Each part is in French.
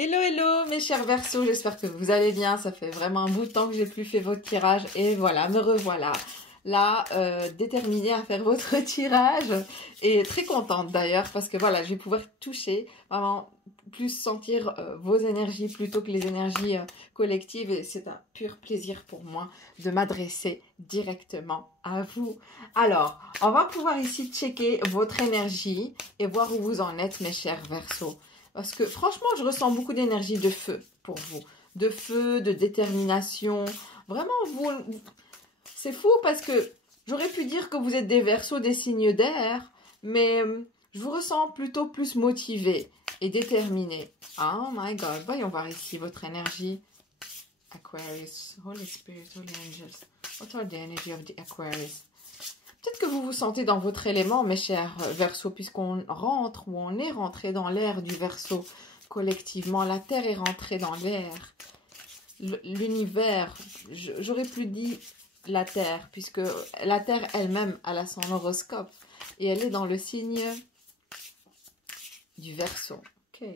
Hello, hello mes chers Verseaux, j'espère que vous allez bien. Ça fait vraiment un bout de temps que j'ai plus fait votre tirage et voilà, me revoilà. Là, déterminée à faire votre tirage et très contente d'ailleurs parce que voilà, je vais pouvoir toucher, vraiment plus sentir vos énergies plutôt que les énergies collectives et c'est un pur plaisir pour moi de m'adresser directement à vous. Alors, on va pouvoir ici checker votre énergie et voir où vous en êtes mes chers Verseaux. Parce que franchement, je ressens beaucoup d'énergie de feu pour vous. De feu, de détermination. Vraiment, c'est fou parce que j'aurais pu dire que vous êtes des Verseaux, des signes d'air. Mais je vous ressens plutôt plus motivé et déterminé. Oh my God. Voyons voir ici votre énergie. Aquarius, Holy Spirit, Holy Angels. What are the energy of the Aquarius? Peut-être que vous vous sentez dans votre élément, mes chers Verseaux, puisqu'on rentre ou on est rentré dans l'air du Verseau collectivement. La Terre est rentrée dans l'air. L'univers, j'aurais plus dit la Terre, puisque la Terre elle-même, elle a son horoscope. Et elle est dans le signe du Verseau. Ok,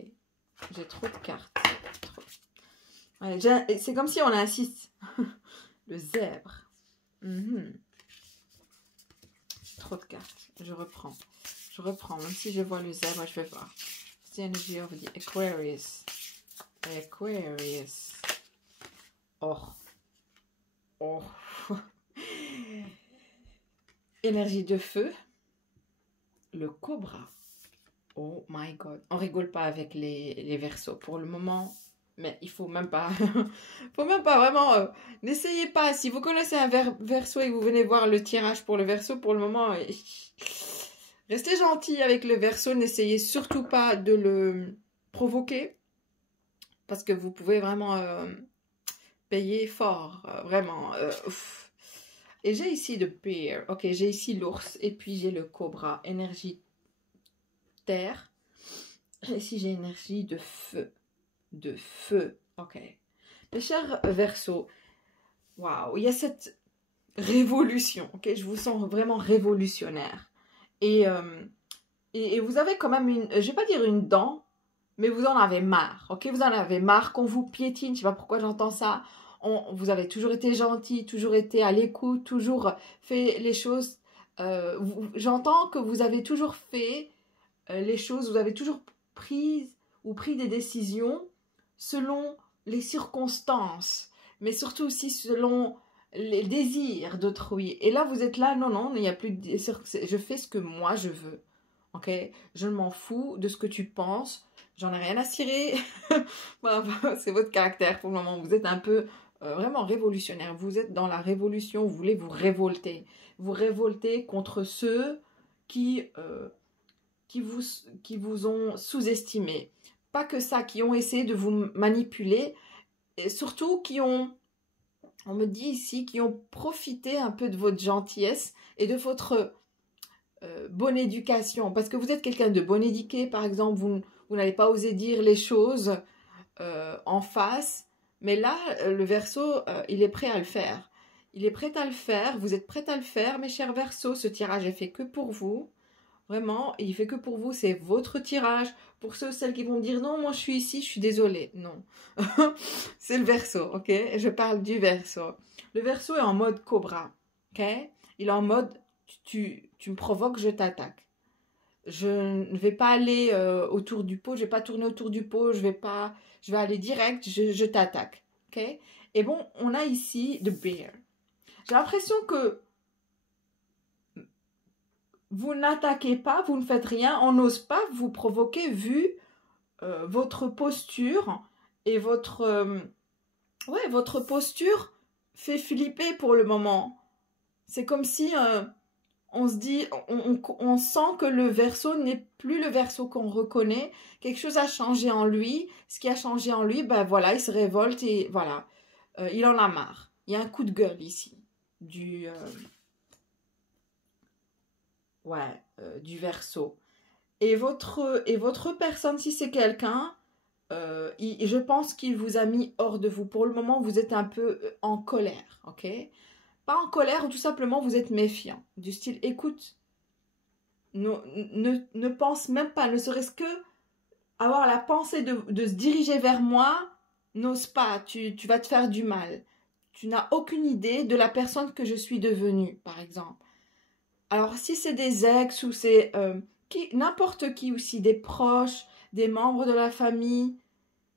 j'ai trop de cartes. Ouais, c'est comme si on a un 6. Le zèbre. Trop de cartes. Je reprends. Même si je vois le zèbre, je vais voir. The energy of the Aquarius. Aquarius. Oh. Oh. Énergie de feu. Le cobra. Oh my God. On rigole pas avec les Verseaux pour le moment. Mais il faut même pas. Faut même pas vraiment. N'essayez pas. Si vous connaissez un Verseau et que vous venez voir le tirage pour le Verseau, pour le moment, restez gentil avec le Verseau. N'essayez surtout pas de le provoquer. Parce que vous pouvez vraiment payer fort. Vraiment. Et j'ai ici le bear. Ok, j'ai ici l'ours. Et puis j'ai le cobra. Énergie terre. Et ici j'ai énergie de feu. De feu. Ok. Mes chers Verseaux, waouh, il y a cette révolution. Ok, je vous sens vraiment révolutionnaire. Et vous avez quand même une, je vais pas dire une dent, mais vous en avez marre. Ok, vous en avez marre qu'on vous piétine. Je sais pas pourquoi j'entends ça. Vous avez toujours été gentil, toujours été à l'écoute, toujours fait les choses. J'entends que vous avez toujours fait les choses, vous avez toujours pris des décisions selon les circonstances, mais surtout aussi selon les désirs d'autrui. Et là, vous êtes là, non, non, il n'y a plus de... Je fais ce que moi je veux, ok? Je m'en fous de ce que tu penses, j'en ai rien à cirer. C'est votre caractère pour le moment, vous êtes un peu vraiment révolutionnaire. Vous êtes dans la révolution, vous voulez vous révolter. Vous révolter contre ceux qui vous ont sous-estimé. Pas que ça, qui ont essayé de vous manipuler, et surtout qui ont, on me dit ici, qui ont profité un peu de votre gentillesse et de votre bonne éducation. Parce que vous êtes quelqu'un de bon éduqué, par exemple, vous n'allez pas oser dire les choses en face. Mais là, le Verseau, il est prêt à le faire. Il est prêt à le faire, vous êtes prêt à le faire, mes chers Verseaux. Ce tirage est fait que pour vous. Vraiment, il fait que pour vous, c'est votre tirage. Pour celles qui vont me dire non, moi je suis ici, je suis désolée. Non, c'est le Verseau, ok? Je parle du Verseau. Le Verseau est en mode cobra, ok? Il est en mode tu me provoques, je t'attaque. Je ne vais pas aller autour du pot, je vais pas tourner autour du pot, je vais aller direct, je t'attaque, ok? Et bon, on a ici the bear. J'ai l'impression que vous n'attaquez pas, vous ne faites rien, on n'ose pas vous provoquer vu votre posture et votre posture fait flipper pour le moment. C'est comme si on se dit, on sent que le Verseau n'est plus le Verseau qu'on reconnaît. Quelque chose a changé en lui. Ce qui a changé en lui, ben voilà, il se révolte et voilà, il en a marre. Il y a un coup de gueule ici du Verseau. Et votre personne, si c'est quelqu'un, je pense qu'il vous a mis hors de vous. Pour le moment, vous êtes un peu en colère, ok? Pas en colère, ou tout simplement, vous êtes méfiant. Du style, écoute, ne pense même pas, ne serait-ce que avoir la pensée de se diriger vers moi, n'ose pas, tu vas te faire du mal. Tu n'as aucune idée de la personne que je suis devenue, par exemple. Alors, si c'est des ex ou c'est n'importe qui aussi, des proches, des membres de la famille,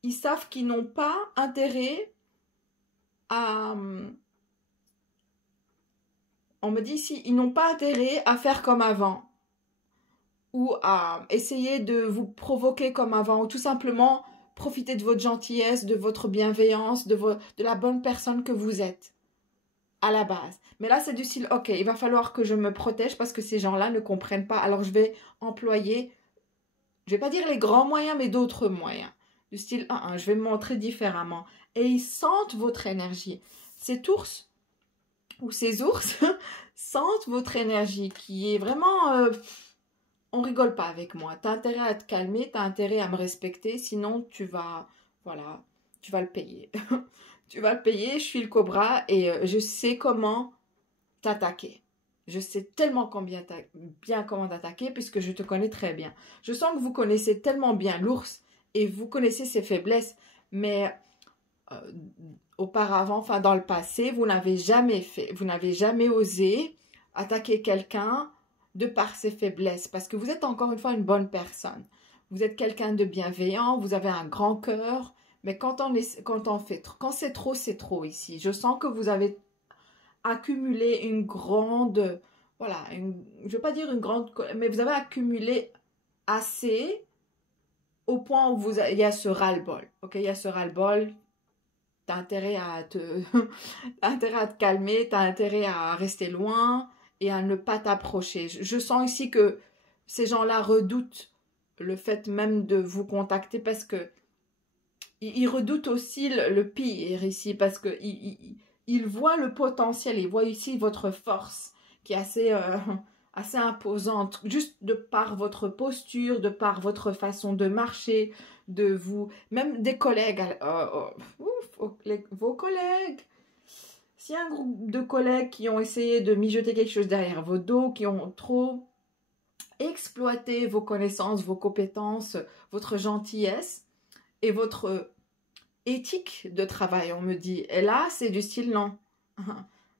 ils savent qu'ils n'ont pas intérêt à... On me dit ici, ils n'ont pas intérêt à faire comme avant ou à essayer de vous provoquer comme avant ou tout simplement profiter de votre gentillesse, de votre bienveillance, de la bonne personne que vous êtes à la base. Mais là, c'est du style, ok, il va falloir que je me protège parce que ces gens-là ne comprennent pas. Alors, je vais employer, je vais pas dire les grands moyens, mais d'autres moyens. Du style, je vais me montrer différemment. Et ils sentent votre énergie. Cet ours ou ces ours sentent votre énergie qui est vraiment... on rigole pas avec moi. Tu as intérêt à te calmer, tu as intérêt à me respecter, sinon tu vas... Voilà, tu vas le payer. Tu vas le payer, je suis le cobra et je sais comment t'attaquer. Je sais tellement bien comment t'attaquer puisque je te connais très bien. Je sens que vous connaissez tellement bien l'ours et vous connaissez ses faiblesses, mais auparavant, enfin dans le passé, vous n'avez jamais osé attaquer quelqu'un de par ses faiblesses parce que vous êtes encore une fois une bonne personne. Vous êtes quelqu'un de bienveillant, vous avez un grand cœur, mais quand c'est trop, c'est trop ici. Je sens que vous avez accumulé une grande, voilà, je ne veux pas dire une grande, mais vous avez accumulé assez au point où il y a ce ras-le-bol. Ok, il y a ce ras-le-bol. T'as intérêt t'as intérêt à te calmer, t'as intérêt à rester loin et à ne pas t'approcher. Je sens ici que ces gens-là redoutent le fait même de vous contacter parce que ils redoutent aussi le pire ici parce que ils voient le potentiel, ils voient ici votre force qui est assez imposante, juste de par votre posture, de par votre façon de marcher, de vous, même des collègues, vos collègues. S'il y a un groupe de collègues qui ont essayé de mijoter quelque chose derrière vos dos, qui ont trop exploité vos connaissances, vos compétences, votre gentillesse et votre éthique de travail, on me dit. Et là, c'est du style non.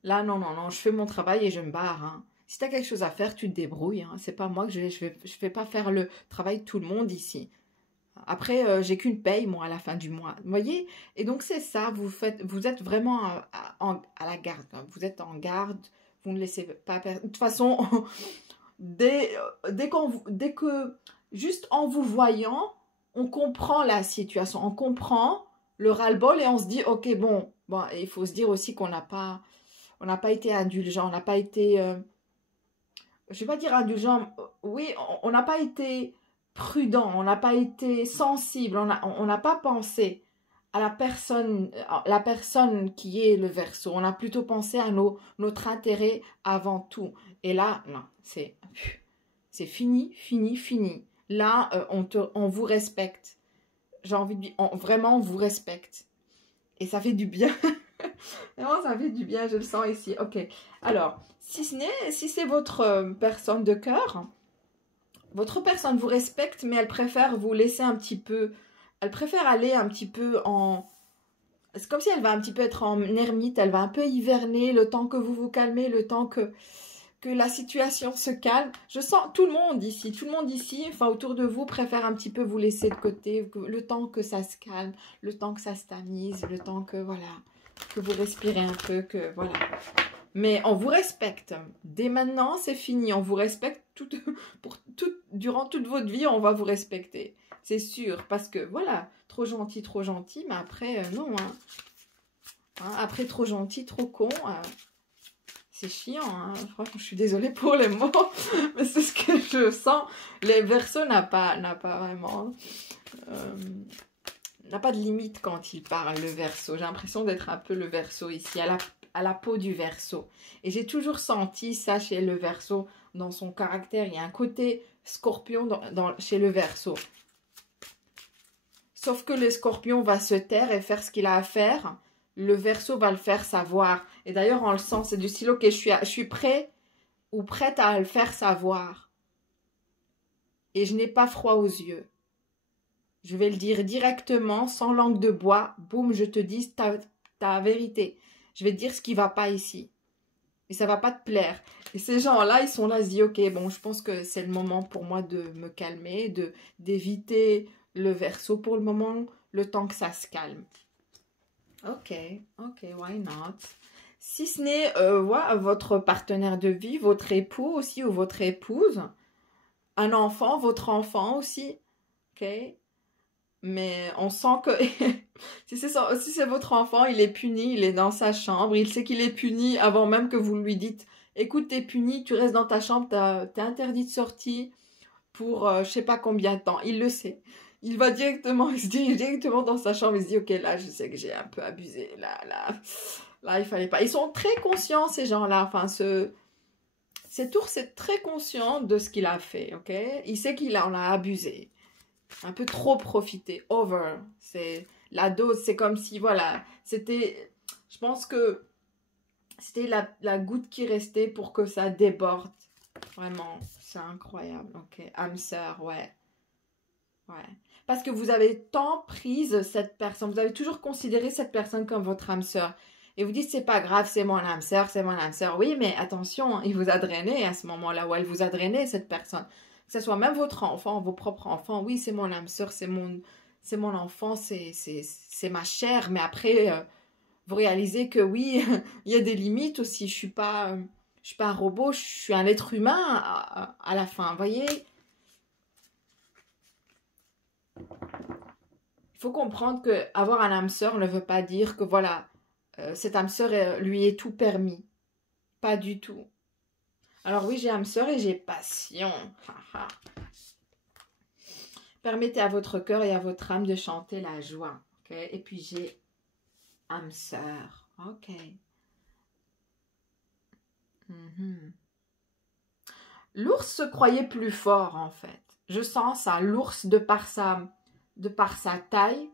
Là, non, je fais mon travail et je me barre. Hein. Si tu as quelque chose à faire, tu te débrouilles. Hein. C'est pas moi que je vais pas faire le travail de tout le monde ici. Après, j'ai qu'une paye, moi, à la fin du mois. Vous voyez? Et donc, c'est ça. Vous êtes vraiment à la garde. Hein. Vous êtes en garde. Vous ne laissez pas perdre. De toute façon, dès que, juste en vous voyant, on comprend la situation. On comprend le ras-le-bol et on se dit, ok, bon, il faut se dire aussi qu'on n'a pas été indulgent. On n'a pas été, je vais pas dire indulgent. Oui, on n'a pas été prudent, on n'a pas été sensible, on n'a pas pensé à la personne qui est le Verseau. On a plutôt pensé à notre intérêt avant tout. Et là, non, c'est fini, fini, fini. Là, on vous respecte. J'ai envie de dire, vraiment, on vous respecte. Et ça fait du bien. Vraiment, ça fait du bien, je le sens ici. Ok, alors, si c'est votre personne de cœur, votre personne vous respecte, mais elle préfère vous laisser un petit peu... Elle préfère aller un petit peu en... C'est comme si elle va un petit peu être en ermite, elle va un peu hiverner le temps que vous vous calmez, le temps que la situation se calme. Je sens tout le monde ici, enfin autour de vous, préfère un petit peu vous laisser de côté, le temps que ça se calme, le temps que ça se tamise, le temps que, voilà, que vous respirez un peu, que, voilà. Mais on vous respecte. Dès maintenant, c'est fini. On vous respecte durant toute votre vie, on va vous respecter. C'est sûr. Parce que, voilà, trop gentil, mais après, non. Hein, après, trop gentil, trop con, c'est chiant. Hein. Franchement, je suis désolée pour les mots, mais c'est ce que je sens. Les Verseaux n'a pas vraiment... n'a pas de limite quand il parle, le Verseau. J'ai l'impression d'être un peu le Verseau ici, à la peau du Verseau. Et j'ai toujours senti ça chez le Verseau, dans son caractère. Il y a un côté scorpion chez le Verseau. Sauf que le scorpion va se taire et faire ce qu'il a à faire. Le Verseau va le faire savoir. Et d'ailleurs, on le sent, c'est du style, ok, je suis prêt ou prête à le faire savoir. Et je n'ai pas froid aux yeux. Je vais le dire directement, sans langue de bois. Boum, je te dis ta vérité. Je vais te dire ce qui ne va pas ici. Et ça ne va pas te plaire. Et ces gens-là, ils sont là, ils se disent, ok, bon, je pense que c'est le moment pour moi de me calmer, d'éviter le Verseau pour le moment, le temps que ça se calme. Ok, why not? Si ce n'est votre partenaire de vie, votre époux aussi ou votre épouse, un enfant, votre enfant aussi, ok? Mais on sent que si c'est votre enfant, il est puni, il est dans sa chambre, il sait qu'il est puni avant même que vous lui dites, écoute, t'es puni, tu restes dans ta chambre, t'es interdit de sortie pour je sais pas combien de temps, il le sait. Il va directement, il se dirige directement dans sa chambre, il se dit, ok, là, je sais que j'ai un peu abusé, là, il fallait pas. Ils sont très conscients, ces gens-là, enfin, cet ours est très conscient de ce qu'il a fait, ok? Il sait qu'il en a abusé. Un peu trop profité, over. C'est la dose, c'est comme si, voilà, c'était, je pense que c'était la goutte qui restait pour que ça déborde. Vraiment, c'est incroyable. Ok, âme sœur, ouais. Parce que vous avez tant prise cette personne, vous avez toujours considéré cette personne comme votre âme sœur. Et vous dites, c'est pas grave, c'est mon âme sœur, c'est mon âme sœur. Oui, mais attention, il vous a drainé à ce moment-là, ou elle vous a drainé, cette personne. Que ce soit même votre enfant, vos propres enfants. Oui, c'est mon âme sœur, c'est mon enfant, c'est ma chair. Mais après, vous réalisez que oui, il y a des limites aussi. Je suis pas un robot, je suis un être humain à la fin. Vous voyez? Il faut comprendre que avoir un âme sœur ne veut pas dire que voilà, cette âme sœur lui est tout permis. Pas du tout. Alors oui, j'ai âme sœur et j'ai passion. Permettez à votre cœur et à votre âme de chanter la joie. Okay? Et puis j'ai âme sœur. Ok. L'ours se croyait plus fort en fait. Je sens ça. L'ours de par sa taille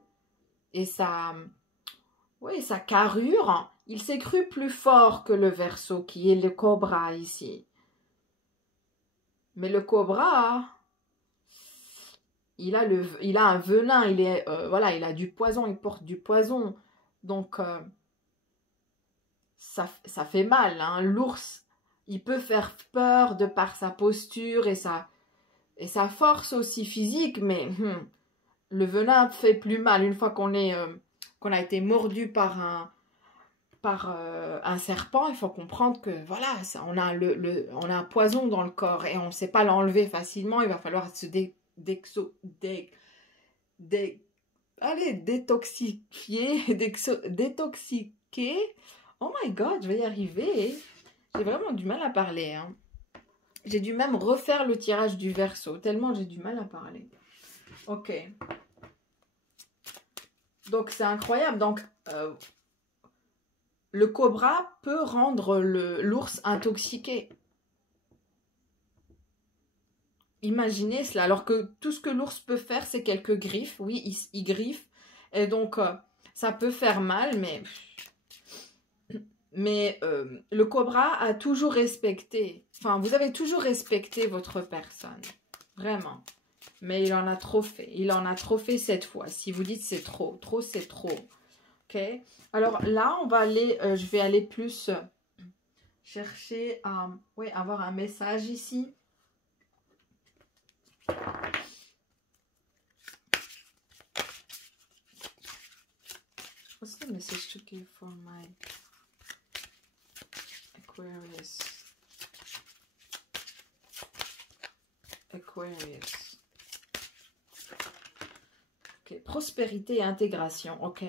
et sa carrure, il s'est cru plus fort que le Verseau qui est le cobra ici. Mais le cobra, il a un venin, il a du poison, il porte du poison. Donc, ça fait mal. Hein. L'ours, il peut faire peur de par sa posture et sa force aussi physique, mais le venin fait plus mal. Une fois qu'on a été mordu par un serpent, il faut comprendre que voilà, on a un poison dans le corps et on ne sait pas l'enlever facilement. Il va falloir se détoxiquer. Oh my god, je vais y arriver. J'ai vraiment du mal à parler. Hein. J'ai dû même refaire le tirage du Verseau, tellement j'ai du mal à parler. Ok. Donc c'est incroyable. Donc le cobra peut rendre l'ours intoxiqué. Imaginez cela, alors que tout ce que l'ours peut faire, c'est quelques griffes. Oui, il griffe. Et donc, ça peut faire mal, mais le cobra a toujours respecté. Enfin, vous avez toujours respecté votre personne. Vraiment. Mais il en a trop fait. Il en a trop fait cette fois. Si vous dites c'est trop. Trop, c'est trop. Ok. Alors là, on va aller, je vais aller plus chercher à avoir un message ici. What's the message to give for my Aquarius? Ok, prospérité et intégration, ok.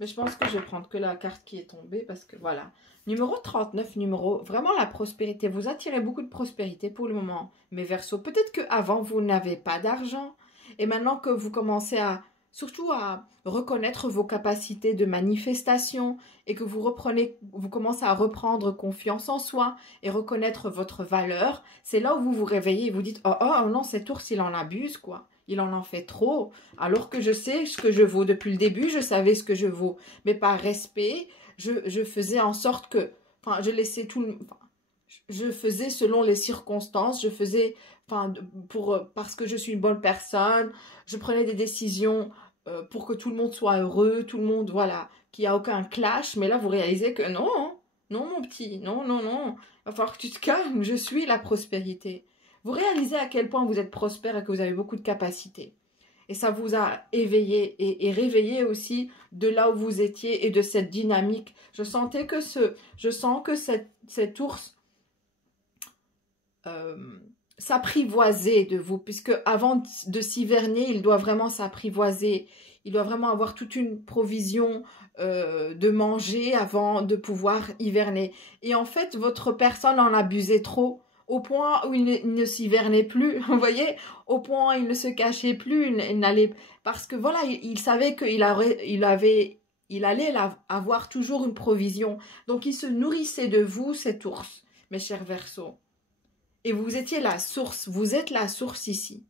Mais je pense que je vais prendre que la carte qui est tombée parce que voilà. Numéro 39, vraiment la prospérité. Vous attirez beaucoup de prospérité pour le moment, mes Verseaux. Peut-être qu'avant, vous n'avez pas d'argent. Et maintenant que vous commencez surtout à reconnaître vos capacités de manifestation et que vous commencez à reprendre confiance en soi et reconnaître votre valeur, c'est là où vous vous réveillez et vous dites « Oh non, cet ours, il en abuse, quoi. Il en fait trop. Alors que je sais ce que je vaux. Depuis le début, je savais ce que je vaux. Mais par respect, je faisais en sorte que... Enfin, je laissais je faisais selon les circonstances. enfin, parce que je suis une bonne personne, je prenais des décisions pour que tout le monde soit heureux, tout le monde, voilà, qu'il n'y a aucun clash. Mais là, vous réalisez que non, hein, non, mon petit, non, non, non, il va falloir que tu te calmes, je suis la prospérité. Vous réalisez à quel point vous êtes prospère et que vous avez beaucoup de capacités. Et ça vous a éveillé et réveillé aussi de là où vous étiez et de cette dynamique. Je sens que cet ours s'apprivoiser de vous, puisque avant de s'hiverner, il doit vraiment s'apprivoiser. Il doit vraiment avoir toute une provision de manger avant de pouvoir hiverner. Et en fait, votre personne en abusait trop, au point où il ne s'hivernait plus, vous voyez, au point où il ne se cachait plus, il n'allait, parce que voilà, il savait qu'il il allait avoir toujours une provision. Donc il se nourrissait de vous, cet ours, mes chers Verseaux. Et vous étiez la source, vous êtes la source ici.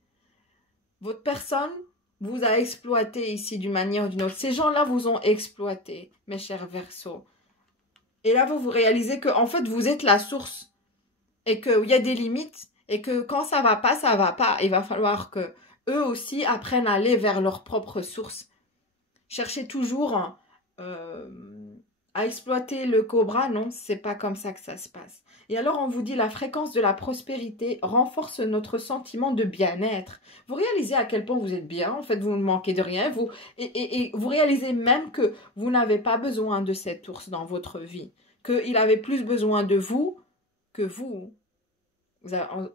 Votre personne vous a exploité ici d'une manière ou d'une autre. Ces gens-là vous ont exploité, mes chers Verseaux. Et là, vous réalisez que en fait, vous êtes la source et qu'il y a des limites et que quand ça va pas, ça va pas. Il va falloir que eux aussi apprennent à aller vers leur propre source. Cherchez toujours à exploiter le cobra, non, c'est pas comme ça que ça se passe. Et alors on vous dit la fréquence de la prospérité renforce notre sentiment de bien-être. Vous réalisez à quel point vous êtes bien, en fait vous ne manquez de rien, et vous réalisez même que vous n'avez pas besoin de cet ours dans votre vie, qu'il avait plus besoin de vous que vous.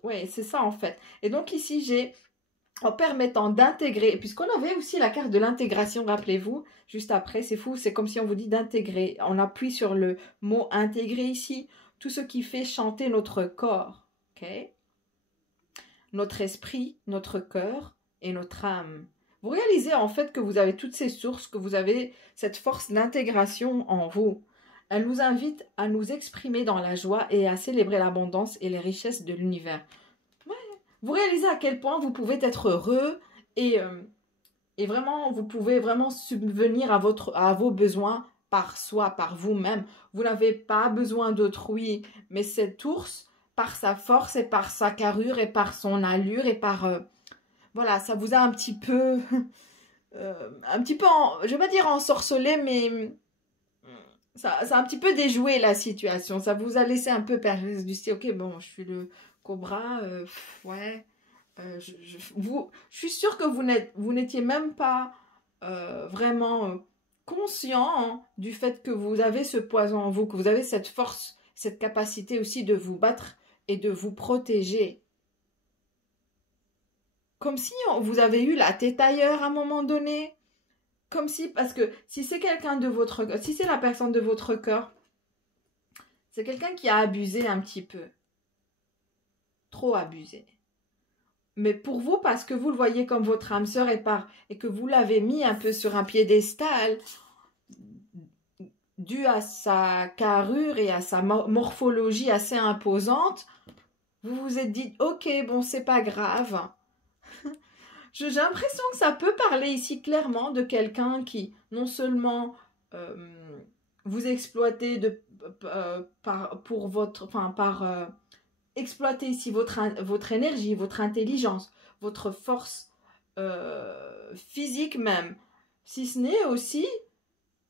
Oui, c'est ça en fait. Et donc ici j'ai, en permettant d'intégrer, puisqu'on avait aussi la carte de l'intégration, rappelez-vous, juste après, c'est fou, c'est comme si on vous dit d'intégrer. On appuie sur le mot intégrer ici, tout ce qui fait chanter notre corps, ok? Notre esprit, notre cœur et notre âme. Vous réalisez en fait que vous avez toutes ces sources, que vous avez cette force d'intégration en vous. Elle nous invite à nous exprimer dans la joie et à célébrer l'abondance et les richesses de l'univers. Vous réalisez à quel point vous pouvez être heureux et vraiment, vous pouvez vraiment subvenir à vos besoins par soi, par vous-même. Vous n'avez pas besoin d'autrui, mais cet ours, par sa force et par sa carrure et par son allure et par... voilà, ça vous a un petit peu... je vais pas dire ensorcelé, mais ça a un petit peu déjoué la situation. Ça vous a laissé un peu perdu du style, ok, bon, je suis le cobra, ouais... je suis sûre que vous n'étiez même pas vraiment conscient, hein, du fait que vous avez ce poison en vous, que vous avez cette force, cette capacité aussi de vous battre et de vous protéger. Comme si vous avez eu la tête ailleurs à un moment donné. Comme si, parce que si c'est quelqu'un de votre cœur, si c'est la personne de votre cœur, c'est quelqu'un qui a abusé un petit peu. Trop abusé. Mais pour vous, parce que vous le voyez comme votre âme sœur et que vous l'avez mis un peu sur un piédestal, dû à sa carrure et à sa morphologie assez imposante, vous vous êtes dit, ok, bon, c'est pas grave. J'ai l'impression que ça peut parler ici clairement de quelqu'un qui, non seulement vous exploitez exploiter ici votre énergie, votre intelligence, votre force physique même, si ce n'est aussi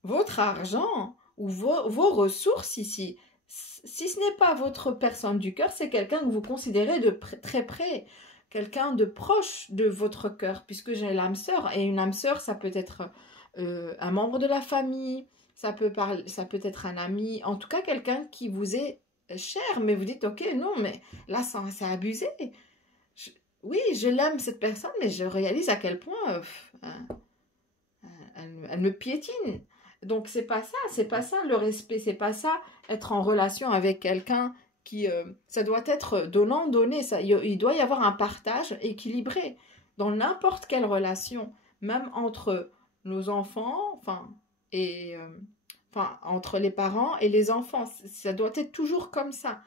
votre argent ou vos ressources ici. Si ce n'est pas votre personne du cœur, c'est quelqu'un que vous considérez de très près, quelqu'un de proche de votre cœur, puisque j'ai l'âme sœur, et une âme sœur, ça peut être un membre de la famille, ça peut être un ami, en tout cas quelqu'un qui vous est cher, mais vous dites, ok, non, mais là, c'est abusé. Oui, je l'aime, cette personne, mais je réalise à quel point elle me piétine. Donc, c'est pas ça le respect, c'est pas ça être en relation avec quelqu'un qui... ça doit être donnant-donné, il doit y avoir un partage équilibré dans n'importe quelle relation, même entre nos enfants, entre les parents et les enfants. Ça doit être toujours comme ça.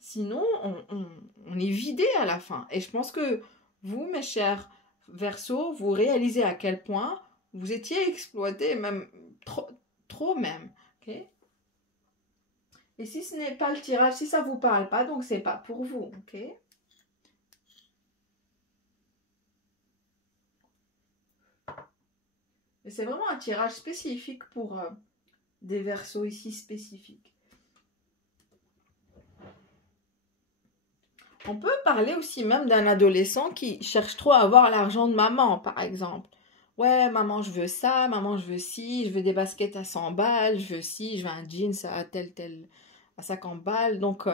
Sinon, on est vidé à la fin. Et je pense que vous, mes chers Verseaux, vous réalisez à quel point vous étiez exploité, même trop même. Okay? Et si ce n'est pas le tirage, si ça ne vous parle pas, donc c'est pas pour vous. Okay? Mais c'est vraiment un tirage spécifique pour des Verseaux ici spécifiques. On peut parler aussi même d'un adolescent qui cherche trop à avoir l'argent de maman, par exemple. Ouais, maman, je veux ça, maman, je veux ci, je veux des baskets à 100 balles, je veux ci, je veux un jeans à à 50 balles. Donc,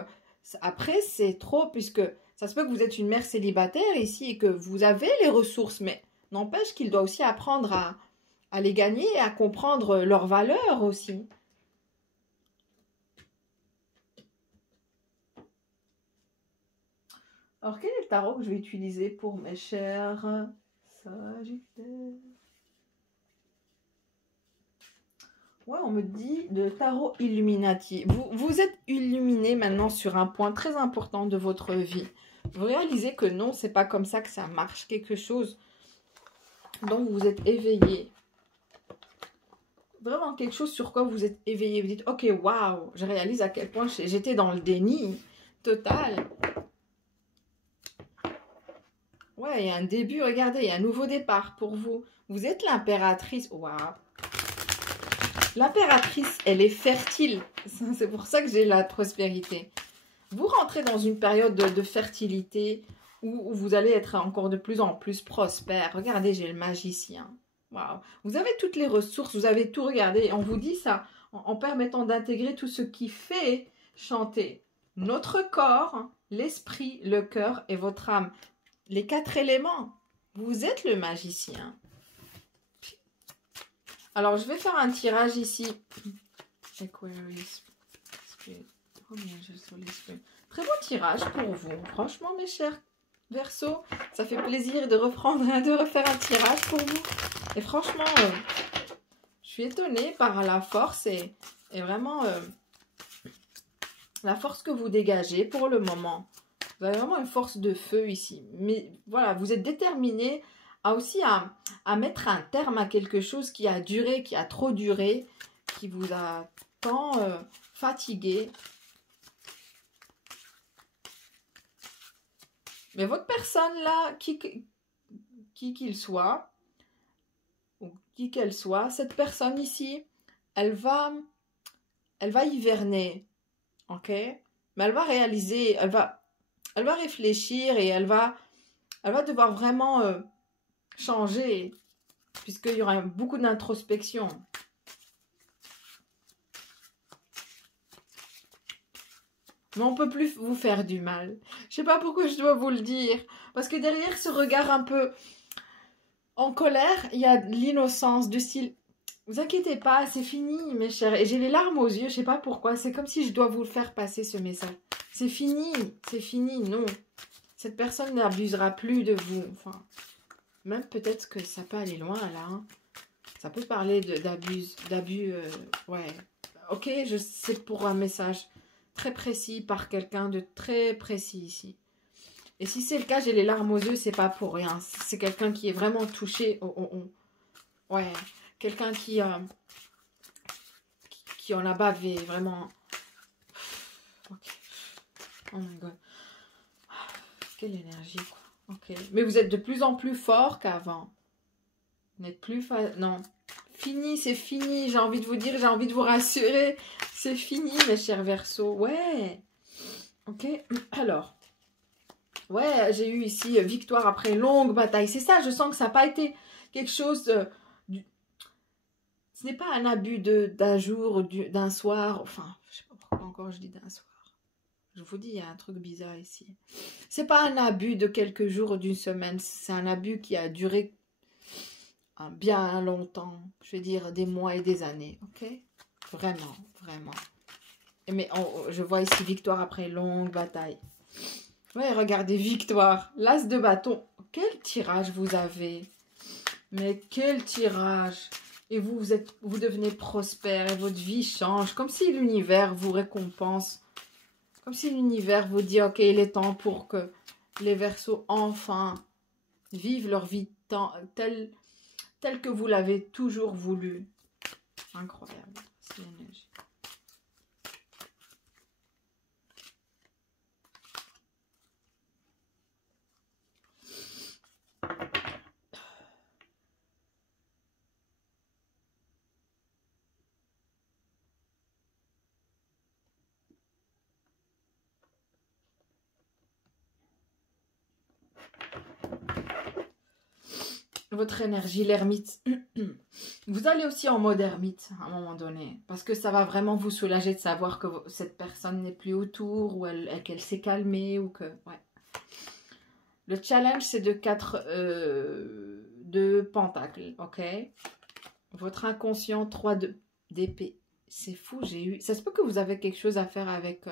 après, c'est trop, puisque ça se peut que vous êtes une mère célibataire ici et que vous avez les ressources, mais n'empêche qu'il doit aussi apprendre à les gagner et à comprendre leur valeur aussi. Alors, quel est le tarot que je vais utiliser pour mes chers Sagittaires? Ouais, on me dit de tarot Illuminati. Vous êtes illuminé maintenant sur un point très important de votre vie. Vous réalisez que non, c'est pas comme ça que ça marche, quelque chose. Donc, vous êtes éveillé. Vraiment quelque chose sur quoi vous êtes éveillé. Vous dites, ok, waouh, je réalise à quel point j'étais dans le déni total. Ouais, il y a un début, regardez, il y a un nouveau départ pour vous. Vous êtes l'impératrice. Waouh. L'impératrice, elle est fertile. C'est pour ça que j'ai la prospérité. Vous rentrez dans une période de fertilité où vous allez être encore de plus en plus prospère. Regardez, j'ai le magicien. Waouh. Vous avez toutes les ressources, vous avez tout regardé. On vous dit ça en permettant d'intégrer tout ce qui fait chanter notre corps, l'esprit, le cœur et votre âme. Les 4 éléments. Vous êtes le magicien. Alors, je vais faire un tirage ici. Aquarius. Très beau tirage pour vous. Franchement, mes chers Verseaux, ça fait plaisir de refaire un tirage pour vous. Et franchement, je suis étonnée par la force et vraiment la force que vous dégagez pour le moment. Vous avez vraiment une force de feu ici. Mais voilà, vous êtes déterminé à mettre un terme à quelque chose qui a duré, qui a trop duré, qui vous a tant fatigué. Mais votre personne là, qui qu'il soit, ou qui qu'elle soit, cette personne ici, elle va hiverner, ok? Mais elle va réaliser, elle va réfléchir et elle va devoir vraiment changer, puisqu'il y aura beaucoup d'introspection. Mais on ne peut plus vous faire du mal. Je sais pas pourquoi je dois vous le dire. Parce que derrière ce regard un peu en colère, il y a de l'innocence, du style... Vous inquiétez pas, c'est fini, mes chers. Et j'ai les larmes aux yeux, je sais pas pourquoi. C'est comme si je dois vous le faire passer, ce message. C'est fini, non. Cette personne n'abusera plus de vous. Enfin, même peut-être que ça peut aller loin, là. Hein. Ça peut parler d'abus, ouais. Ok, c'est pour un message très précis par quelqu'un de très précis ici. Et si c'est le cas, j'ai les larmes aux yeux, c'est pas pour rien. C'est quelqu'un qui est vraiment touché. Ouais, quelqu'un qui en a bavé, vraiment. Ok. Oh my god. Quelle énergie, quoi. Ok. Mais vous êtes de plus en plus fort qu'avant. Vous n'êtes plus... Non. Fini, c'est fini. J'ai envie de vous dire, j'ai envie de vous rassurer. C'est fini, mes chers Verseaux. Ouais. Ok. Alors. Ouais, j'ai eu ici victoire après longue bataille. C'est ça, je sens que ça n'a pas été quelque chose... Ce n'est pas un abus d'un jour, d'un soir. Enfin, je ne sais pas pourquoi encore je dis d'un soir. Je vous dis, il y a un truc bizarre ici. C'est pas un abus de quelques jours ou d'une semaine. C'est un abus qui a duré bien longtemps. Je veux dire des mois et des années. Ok? Vraiment, vraiment. Mais je vois ici victoire après longue bataille. Ouais, regardez, victoire. L'as de bâton. Quel tirage vous avez? Mais quel tirage! Et vous devenez prospère et votre vie change. Comme si l'univers vous récompense. Comme si l'univers vous dit, ok, il est temps pour que les Verseaux enfin vivent leur vie telle que vous l'avez toujours voulu. Incroyable, c'est l'énergie. votre énergie, l'ermite. Vous allez aussi en mode ermite à un moment donné. Parce que ça va vraiment vous soulager de savoir que cette personne n'est plus autour ou qu'elle s'est calmée ou que... Ouais. Le challenge, c'est de 4 de pentacles, ok? Votre inconscient, 3 d'épée. C'est fou, j'ai eu... Ça se peut que vous avez quelque chose à faire avec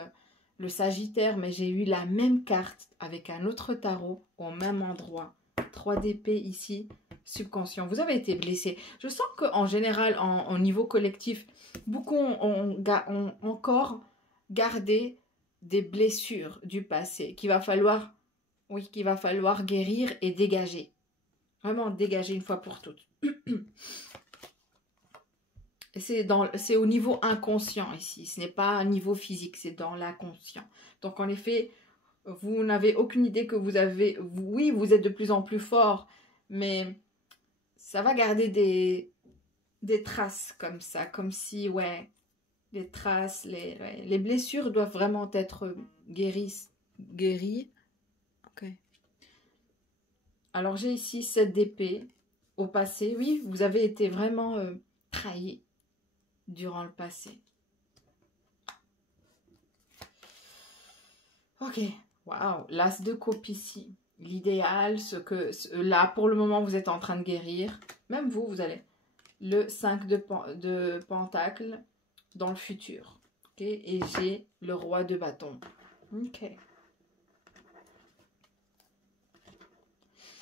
le Sagittaire, mais j'ai eu la même carte avec un autre tarot au même endroit. 3 d'épée ici, subconscient. Vous avez été blessé. Je sens qu'en général, au niveau collectif, beaucoup ont encore gardé des blessures du passé qu'il va falloir... Oui, qu'il va falloir guérir et dégager. Vraiment dégager une fois pour toutes. C'est au niveau inconscient ici. Ce n'est pas un niveau physique, c'est dans l'inconscient. Donc en effet, vous n'avez aucune idée que vous avez... Oui, vous êtes de plus en plus fort, mais ça va garder des traces comme ça. Comme si, ouais, les traces, les blessures doivent vraiment être guéries. Ok. Alors, j'ai ici 7 d'épée au passé. Oui, vous avez été vraiment trahi durant le passé. Ok, waouh, l'as de coupe ici. L'idéal, là, pour le moment, vous êtes en train de guérir. Même vous, vous allez. Le 5 de pentacle dans le futur. Ok, et j'ai le roi de bâton. Ok.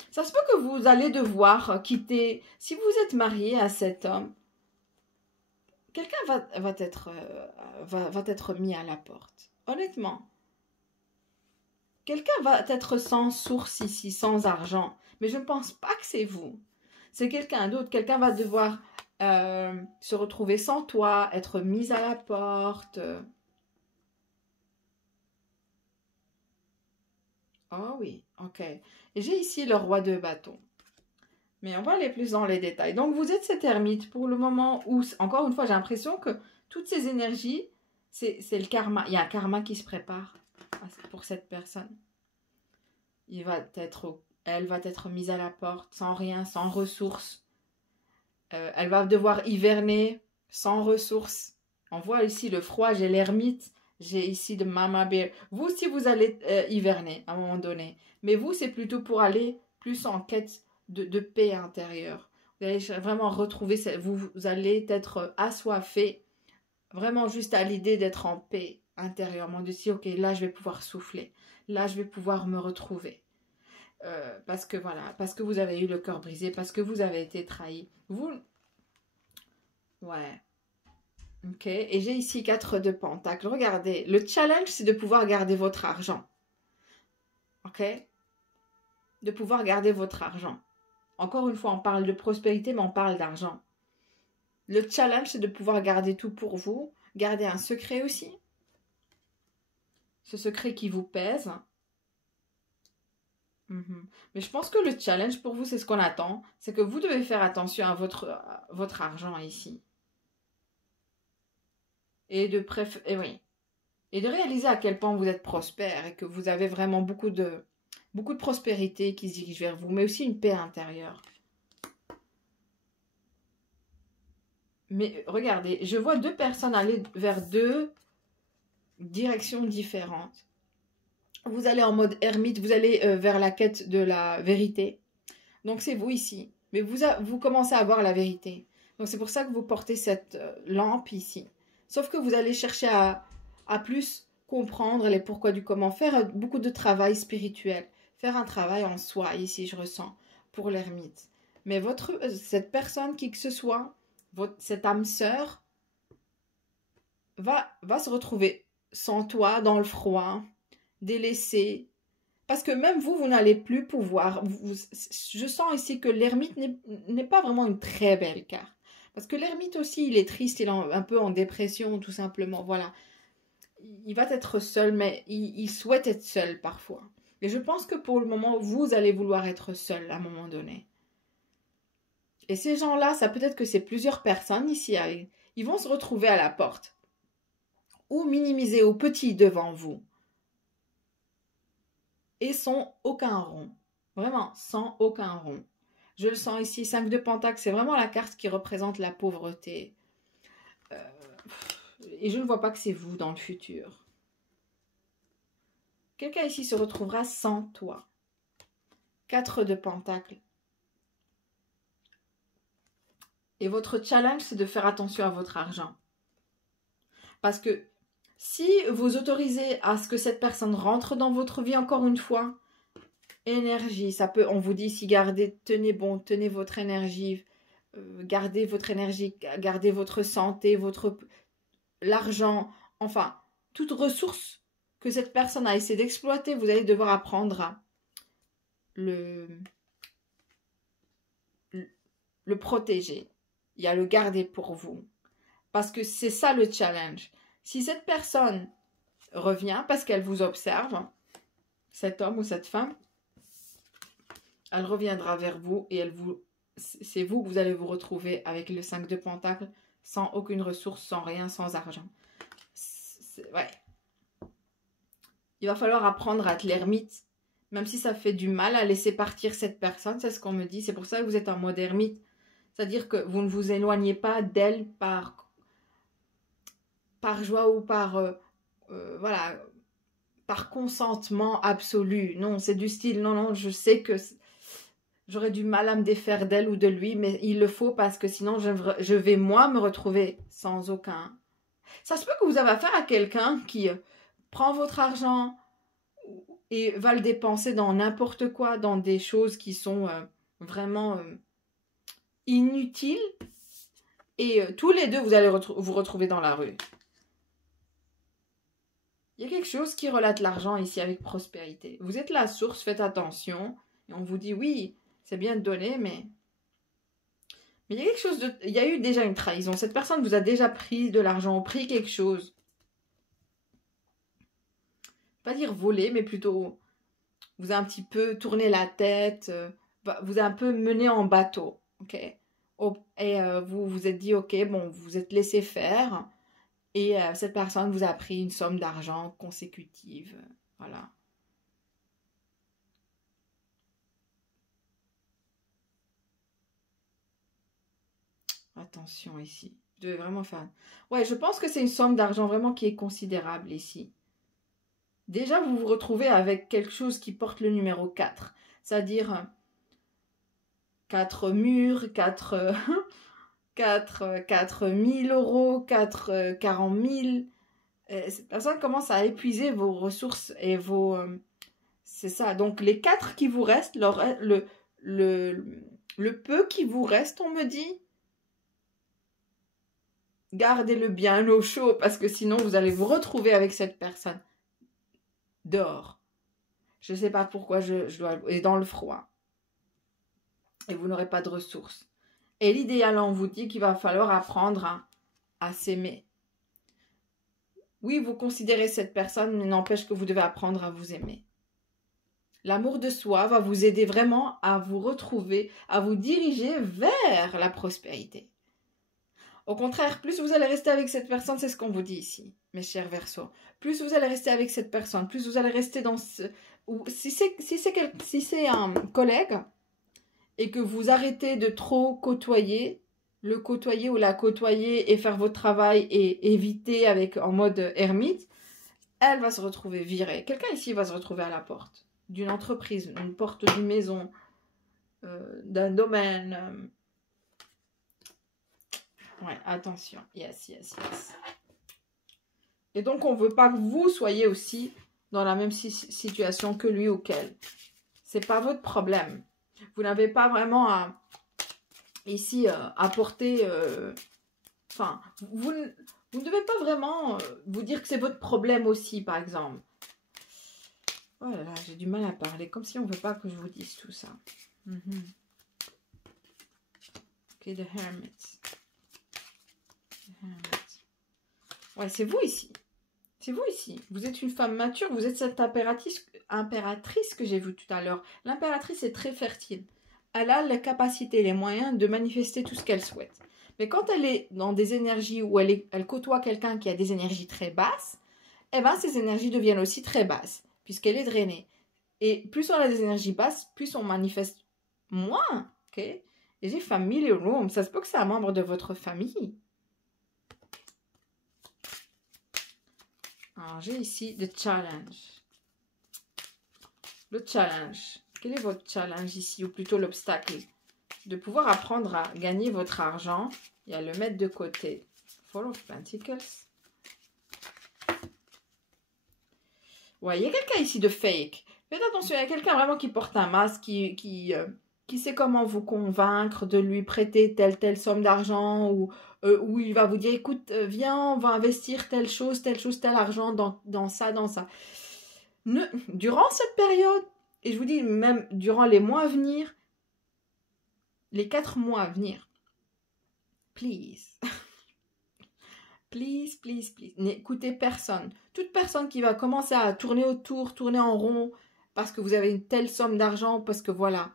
Ça se peut que vous allez devoir quitter, si vous êtes marié à cet homme, quelqu'un va être mis à la porte. Honnêtement. Quelqu'un va être sans source ici, sans argent. Mais je ne pense pas que c'est vous. C'est quelqu'un d'autre. Quelqu'un va devoir se retrouver sans toit, être mis à la porte. Oh oui, ok. Et j'ai ici le roi de bâton. Mais on va aller plus dans les détails. Donc, vous êtes cette ermite pour le moment où, encore une fois, j'ai l'impression que toutes ces énergies, c'est le karma. Il y a un karma qui se prépare pour cette personne. Elle va être mise à la porte, sans rien, sans ressources. Elle va devoir hiverner, sans ressources. On voit ici le froid, j'ai l'ermite. J'ai ici de Mama Bear. Vous aussi, vous allez hiverner à un moment donné. Mais vous, c'est plutôt pour aller plus en quête de paix intérieure. Vous allez vraiment retrouver, vous allez être assoiffé, vraiment juste à l'idée d'être en paix intérieurement. De dire, ok, là, je vais pouvoir souffler. Là, je vais pouvoir me retrouver. Parce que voilà, parce que vous avez eu le cœur brisé, parce que vous avez été trahi. Vous... Ouais. Ok, et j'ai ici 4 de pentacle. Regardez, le challenge, c'est de pouvoir garder votre argent. Ok? De pouvoir garder votre argent. Encore une fois, on parle de prospérité, mais on parle d'argent. Le challenge, c'est de pouvoir garder tout pour vous. Garder un secret aussi. Ce secret qui vous pèse. Mais je pense que le challenge pour vous, c'est ce qu'on attend. C'est que vous devez faire attention à votre argent ici. Et oui. Et de réaliser à quel point vous êtes prospère et que vous avez vraiment beaucoup de prospérité qui se dirige vers vous, mais aussi une paix intérieure. Mais regardez, je vois 2 personnes aller vers 2 directions différentes. Vous allez en mode ermite, vous allez vers la quête de la vérité. Donc c'est vous ici. Mais vous commencez à voir la vérité. Donc c'est pour ça que vous portez cette lampe ici. Sauf que vous allez chercher à plus comprendre les pourquoi du comment. Faire beaucoup de travail spirituel. Faire un travail en soi, ici je ressens, pour l'ermite. Mais cette personne, qui que ce soit, cette âme sœur, va se retrouver sans toi, dans le froid, délaissée. Parce que même vous n'allez plus pouvoir... je sens ici que l'ermite n'est pas vraiment une très belle carte. Parce que l'ermite aussi, il est triste, il est un peu en dépression, tout simplement. Voilà. Il va être seul, mais il souhaite être seul parfois. Et je pense que pour le moment, vous allez vouloir être seul à un moment donné. Et ces gens-là, ça peut être que c'est plusieurs personnes ici. Ils vont se retrouver à la porte. Ou minimiser au petit devant vous. Et sans aucun rond. Vraiment, sans aucun rond. Je le sens ici, 5 de Pentacle, c'est vraiment la carte qui représente la pauvreté. Et je ne vois pas que c'est vous dans le futur. Quelqu'un ici se retrouvera sans toi. 4 de Pentacle. Et votre challenge, c'est de faire attention à votre argent. Parce que si vous autorisez à ce que cette personne rentre dans votre vie, encore une fois, énergie, ça peut, on vous dit ici, gardez, tenez bon, tenez votre énergie, gardez votre énergie, gardez votre santé, l'argent, enfin, toute ressource que cette personne a essayé d'exploiter, vous allez devoir apprendre à le protéger. Il y a le garder pour vous. Parce que c'est ça le challenge. Si cette personne revient parce qu'elle vous observe, cet homme ou cette femme, elle reviendra vers vous et c'est vous que vous allez vous retrouver avec le 5 de Pentacle, sans aucune ressource, sans rien, sans argent. Ouais. Il va falloir apprendre à être l'ermite, même si ça fait du mal à laisser partir cette personne, c'est ce qu'on me dit. C'est pour ça que vous êtes en mode ermite. C'est-à-dire que vous ne vous éloignez pas d'elle par joie ou voilà, par consentement absolu. Non, c'est du style, non, je sais que j'aurais du mal à me défaire d'elle ou de lui, mais il le faut parce que sinon je vais moi me retrouver sans aucun... Ça se peut que vous avez affaire à quelqu'un qui prend votre argent et va le dépenser dans n'importe quoi, dans des choses qui sont vraiment inutiles. Et tous les deux, vous allez vous retrouver dans la rue. Il y a quelque chose qui relate l'argent ici avec prospérité. Vous êtes la source, faites attention. Et on vous dit, oui, c'est bien de donner, mais il y a quelque chose de... Il y a eu déjà une trahison. Cette personne vous a déjà pris de l'argent, pris quelque chose. Pas dire voler, mais plutôt vous a un petit peu tourné la tête, vous a un peu mené en bateau, ok? Et vous vous êtes dit, ok, bon, vous vous êtes laissé faire, et cette personne vous a pris une somme d'argent consécutive, voilà. Attention ici, vous devez vraiment faire... Ouais, je pense que c'est une somme d'argent vraiment qui est considérable ici. Déjà, vous vous retrouvez avec quelque chose qui porte le numéro 4. C'est-à-dire 4 murs, 4 000 euros, 40 000. Cette personne commence à épuiser vos ressources et vos... c'est ça. Donc, les 4 qui vous restent, le peu qui vous reste, on me dit, gardez-le bien au chaud parce que sinon, vous allez vous retrouver avec cette personne dehors. Je ne sais pas pourquoi je dois... Et dans le froid. Et vous n'aurez pas de ressources. Et l'idéal, on vous dit qu'il va falloir apprendre à s'aimer. Oui, vous considérez cette personne, mais n'empêche que vous devez apprendre à vous aimer. L'amour de soi va vous aider vraiment à vous retrouver, à vous diriger vers la prospérité. Au contraire, plus vous allez rester avec cette personne, c'est ce qu'on vous dit ici, mes chers Verseaux. Plus vous allez rester avec cette personne, plus vous allez rester dans ce... Ou si c'est un collègue et que vous arrêtez de trop côtoyer, le côtoyer ou la côtoyer et faire votre travail et éviter en mode ermite, elle va se retrouver virée. Quelqu'un ici va se retrouver à la porte d'une entreprise, une porte d'une maison, d'un domaine... Ouais, attention. Yes. Et donc, on ne veut pas que vous soyez aussi dans la même situation que lui ou qu'elle. Ce n'est pas votre problème. Vous n'avez pas vraiment à apporter... Enfin, vous ne devez pas vraiment vous dire que c'est votre problème aussi, par exemple. Oh là là, j'ai du mal à parler. Comme si on ne veut pas que je vous dise tout ça. Ok, the Hermit. Ouais, c'est vous ici. C'est vous ici. Vous êtes une femme mature. Vous êtes cette impératrice que j'ai vue tout à l'heure. L'impératrice est très fertile. Elle a la capacité, les moyens de manifester tout ce qu'elle souhaite. Mais quand elle est dans des énergies où elle côtoie quelqu'un qui a des énergies très basses, eh bien, ces énergies deviennent aussi très basses, puisqu'elle est drainée. Et plus on a des énergies basses, plus on manifeste moins ok? Et j'ai family room. Ça se peut que c'est un membre de votre famille. Alors, j'ai ici the challenge. Le challenge. Quel est votre challenge ici, ou plutôt l'obstacle? De pouvoir apprendre à gagner votre argent et à le mettre de côté. Four of Pentacles. Ouais, il y a quelqu'un ici de fake. Faites attention, il y a quelqu'un vraiment qui porte un masque, qui sait comment vous convaincre de lui prêter telle somme d'argent, ou où il va vous dire, écoute, viens, on va investir tel argent dans ça, dans ça. Durant cette période, et je vous dis même durant les mois à venir, les 4 mois à venir, please, please, please, please, n'écoutez personne. Toute personne qui va commencer à tourner autour, tourner en rond, parce que vous avez une telle somme d'argent, parce que voilà,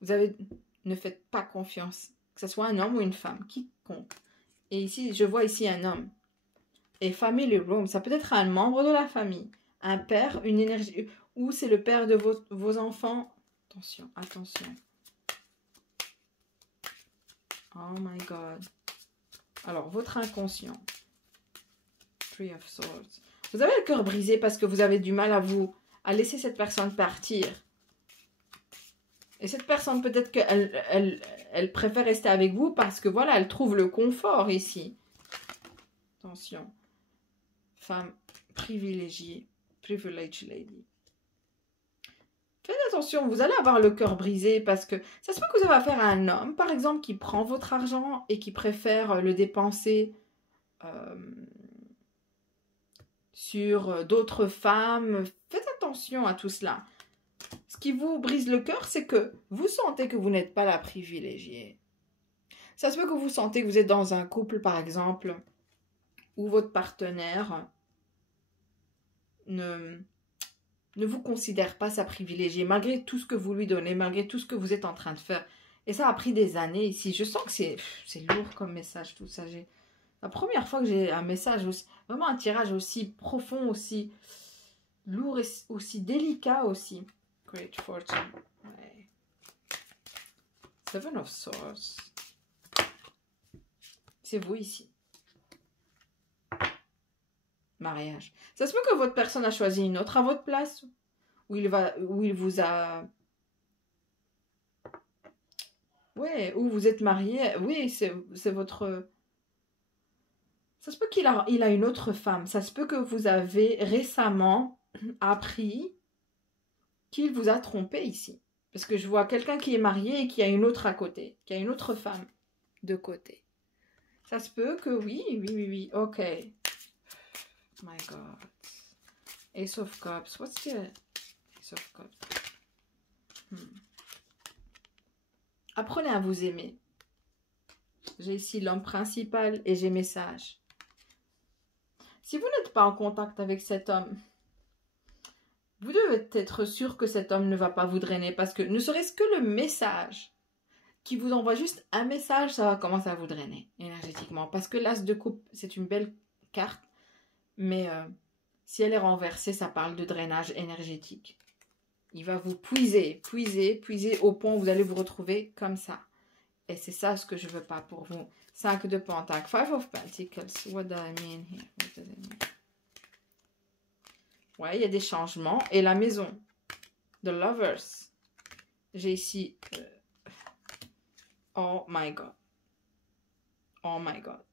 ne faites pas confiance, que ce soit un homme ou une femme, quiconque. Et ici, je vois ici un homme. Et family room, ça peut être un membre de la famille, un père, une énergie, ou c'est le père de vos enfants. Attention, attention. Oh my God. Alors, votre inconscient. Three of Swords. Vous avez le cœur brisé parce que vous avez du mal à laisser cette personne partir. Et cette personne, peut-être qu'elle préfère rester avec vous parce que voilà, elle trouve le confort ici. Attention. Femme privilégiée. Privileged lady. Faites attention, vous allez avoir le cœur brisé parce que ça se peut que vous avez affaire à un homme, par exemple, qui prend votre argent et qui préfère le dépenser sur d'autres femmes. Faites attention à tout cela. Ce qui vous brise le cœur, c'est que vous sentez que vous n'êtes pas la privilégiée. Ça se peut que vous sentez que vous êtes dans un couple, par exemple, où votre partenaire ne vous considère pas sa privilégiée, malgré tout ce que vous lui donnez, malgré tout ce que vous êtes en train de faire. Et ça a pris des années ici. Je sens que c'est lourd comme message, tout ça. La première fois que j'ai un message, vraiment un tirage aussi profond, aussi lourd, et aussi délicat aussi. Great Fortune. Ouais. Seven of Swords. C'est vous ici. Mariage. Ça se peut que votre personne a choisi une autre à votre place, où il vous a... Ouais, où vous êtes marié. Oui, c'est votre... Ça se peut qu'il a une autre femme. Ça se peut que vous avez récemment appris qu'il vous a trompé ici. Parce que je vois quelqu'un qui est marié et qui a une autre à côté. Qui a une autre femme de côté. Ça se peut que oui. Ok. My God. Ace of Cups. What's the Ace of Cups? Apprenez à vous aimer. J'ai ici l'homme principal et j'ai message. Si vous n'êtes pas en contact avec cet homme, vous devez être sûr que cet homme ne va pas vous drainer, parce que ne serait-ce que le message qui vous envoie juste un message, ça va commencer à vous drainer énergétiquement. Parce que l'as de coupe, c'est une belle carte, mais si elle est renversée, ça parle de drainage énergétique. Il va vous puiser au point où vous allez vous retrouver comme ça. Et c'est ça ce que je veux pas pour vous. 5 de Pentacle, 5 of Pentacles. What do I mean here? What does it mean? Ouais, il y a des changements. Et la maison. The Lovers. J'ai ici... oh my God. Oh my God.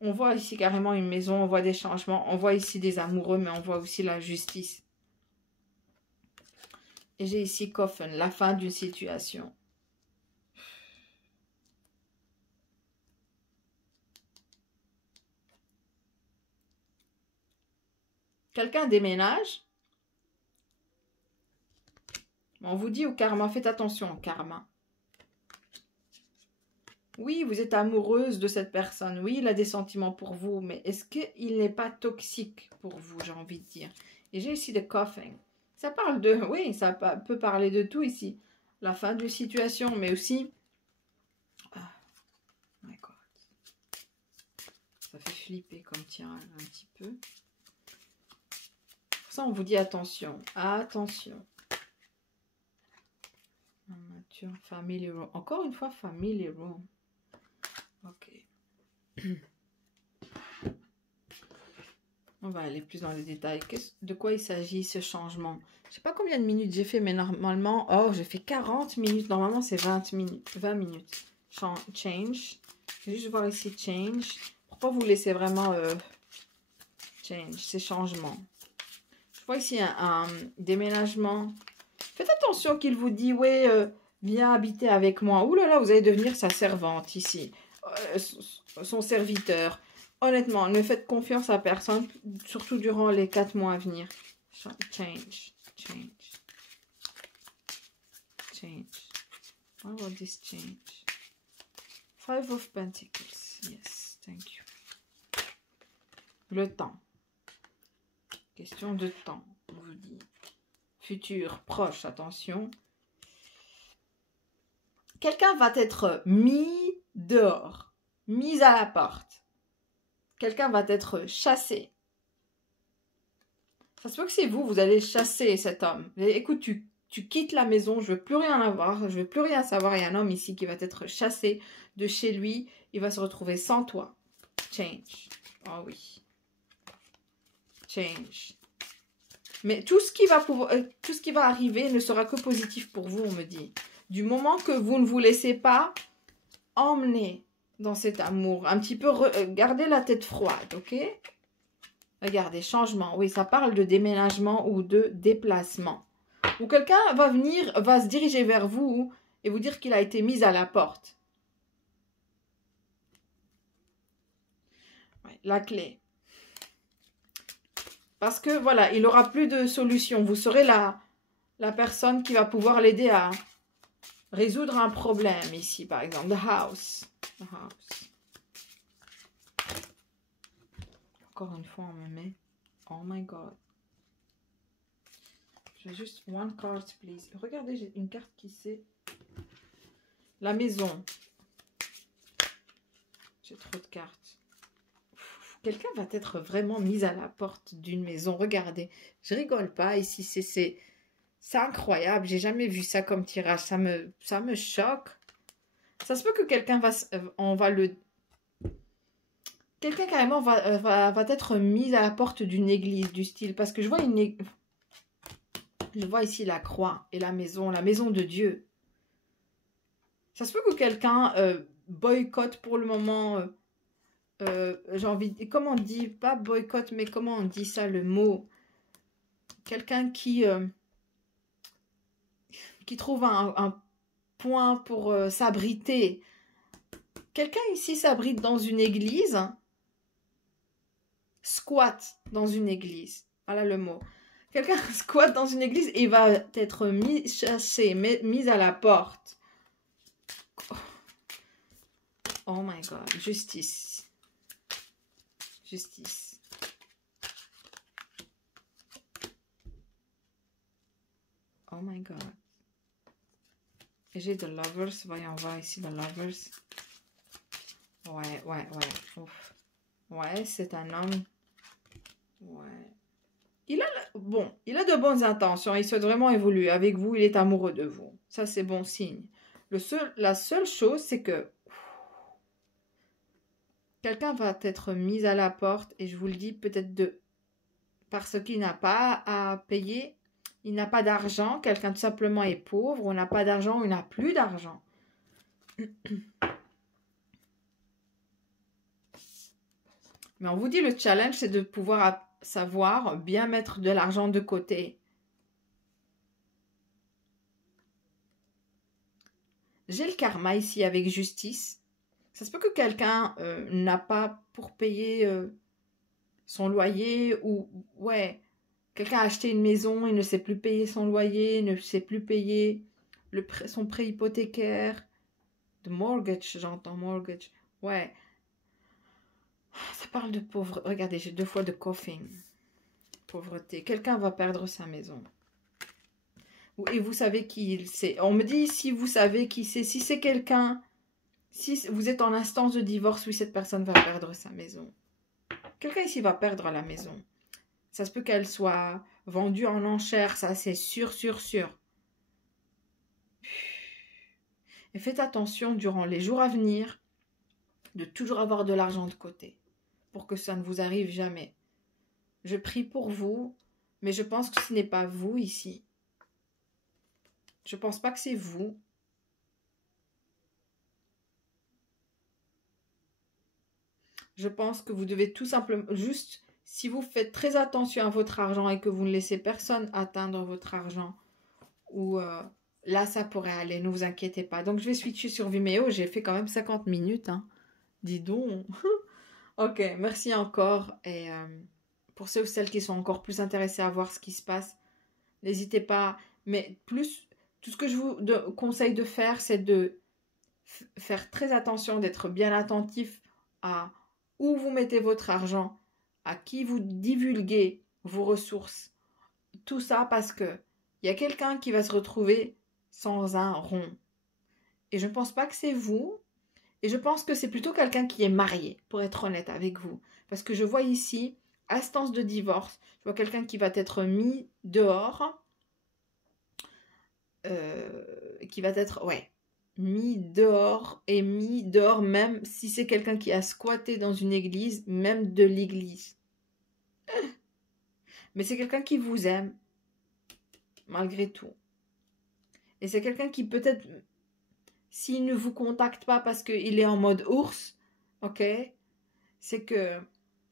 On voit ici carrément une maison. On voit des changements. On voit ici des amoureux. Mais on voit aussi la justice. Et j'ai ici Coffin. La fin d'une situation. Quelqu'un déménage. On vous dit au karma, faites attention au karma. Oui, vous êtes amoureuse de cette personne. Oui, il a des sentiments pour vous. Mais est-ce qu'il n'est pas toxique pour vous, j'ai envie de dire. Et j'ai ici le coughing. Ça parle de... Oui, ça peut parler de tout ici. La fin d'une situation, mais aussi... Oh my God. Ça fait flipper comme tirage un petit peu. Pour ça, on vous dit attention. Attention. future. Family room. Encore une fois, family room. Ok. On va aller plus dans les détails. De quoi il s'agit ce changement? Je sais pas combien de minutes j'ai fait, mais normalement... Oh, j'ai fait 40 minutes. Normalement, c'est 20 minutes. 20 minutes. Change. Je vais juste voir ici, change. Pourquoi vous laissez vraiment... change, c'est changement. Je vois ici un déménagement. Faites attention qu'il vous dit, ouais, viens habiter avec moi. Ouh là là, vous allez devenir sa servante ici. Son serviteur. Honnêtement, ne faites confiance à personne, surtout durant les 4 mois à venir. Change. Why will this change? 5 of Pentacles. Yes, thank you. Le temps. Question de temps, on vous dit. Futur, proche, attention. Quelqu'un va être mis dehors, mis à la porte. Quelqu'un va être chassé. Ça se peut que c'est vous, vous allez chasser cet homme. Et écoute, tu quittes la maison, je veux plus rien avoir, je veux plus rien savoir. Il y a un homme ici qui va être chassé de chez lui. Il va se retrouver sans toi. Change. Oh oui. Change. Mais tout ce qui va arriver ne sera que positif pour vous, on me dit. Du moment que vous ne vous laissez pas emmener dans cet amour, un petit peu, gardez la tête froide, ok? Regardez, changement. Oui, ça parle de déménagement ou de déplacement. Ou quelqu'un va se diriger vers vous et vous dire qu'il a été mis à la porte. Ouais, la clé. Parce que, voilà, il n'aura plus de solution. Vous serez la personne qui va pouvoir l'aider à résoudre un problème ici, par exemple. The house. The house. Encore une fois, on me met... Oh my God. Je veux juste... One card, please. Regardez, j'ai une carte qui c'est... La maison. J'ai trop de cartes. Quelqu'un va être vraiment mis à la porte d'une maison. Regardez, je rigole pas. Ici, c'est incroyable. J'ai jamais vu ça comme tirage. Ça me choque. Ça se peut que quelqu'un quelqu'un carrément va être mis à la porte d'une église du style. Parce que je vois je vois ici la croix et la maison de Dieu. Ça se peut que quelqu'un boycotte pour le moment... j'ai envie de... Comment on dit? Pas boycott, mais comment on dit ça, le mot? Quelqu'un qui trouve un point pour s'abriter. Quelqu'un ici s'abrite dans une église. Squatte dans une église. Voilà le mot. Quelqu'un squatte dans une église et va être chassé, mis à la porte. Oh my God. Justice. Justice. Oh my God. Et j'ai The Lovers. Voyons voir ici The Lovers. Ouais. Ouf. Ouais, c'est un homme. Ouais. Il a de bonnes intentions. Il souhaite vraiment évoluer avec vous. Il est amoureux de vous. Ça, c'est bon signe. La seule chose, c'est que quelqu'un va être mis à la porte, et je vous le dis peut-être parce qu'il n'a pas à payer, il n'a pas d'argent, quelqu'un tout simplement est pauvre, ou n'a pas d'argent, ou n'a plus d'argent. Mais on vous dit, le challenge, c'est de pouvoir savoir bien mettre de l'argent de côté. J'ai le karma ici avec justice. Ça se peut que quelqu'un n'a pas pour payer son loyer, ou ouais, quelqu'un a acheté une maison et ne sait plus payer son loyer, ne sait plus payer son prêt hypothécaire. The mortgage, j'entends mortgage. Ouais. Ça parle de pauvreté. Regardez, j'ai 2 fois de coughing. Pauvreté. Quelqu'un va perdre sa maison. Et vous savez qui c'est. On me dit si vous savez qui c'est. Si c'est quelqu'un... Si vous êtes en instance de divorce, oui, cette personne va perdre sa maison. Quelqu'un ici va perdre la maison. Ça se peut qu'elle soit vendue en enchères. Ça, c'est sûr. Et faites attention durant les jours à venir de toujours avoir de l'argent de côté pour que ça ne vous arrive jamais. Je prie pour vous, mais je pense que ce n'est pas vous ici. Je pense pas que c'est vous. Je pense que vous devez tout simplement, juste, si vous faites très attention à votre argent et que vous ne laissez personne atteindre votre argent, ou là, ça pourrait aller, ne vous inquiétez pas. Donc, je vais switcher sur Vimeo. J'ai fait quand même 50 minutes, hein. Dis donc. Ok, merci encore. Et pour ceux ou celles qui sont encore plus intéressés à voir ce qui se passe, n'hésitez pas. Mais plus, tout ce que je vous conseille de faire, c'est de faire très attention, d'être bien attentif à où vous mettez votre argent, à qui vous divulguez vos ressources. Tout ça parce que il y a quelqu'un qui va se retrouver sans un rond. Et je ne pense pas que c'est vous. Et je pense que c'est plutôt quelqu'un qui est marié, pour être honnête avec vous. Parce que je vois ici, instance de divorce, je vois quelqu'un qui va être mis dehors, qui va être, ouais, mis dehors, et mis dehors même si c'est quelqu'un qui a squatté dans une église, même de l'église. Mais c'est quelqu'un qui vous aime, malgré tout. Et c'est quelqu'un qui peut-être, s'il ne vous contacte pas parce qu'il est en mode ours, ok, c'est que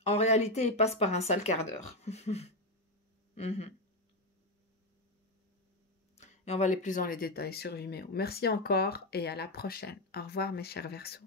en réalité, il passe par un sale quart d'heure. Et on va aller plus dans les détails sur Vimeo. Merci encore et à la prochaine. Au revoir mes chers Verseaux.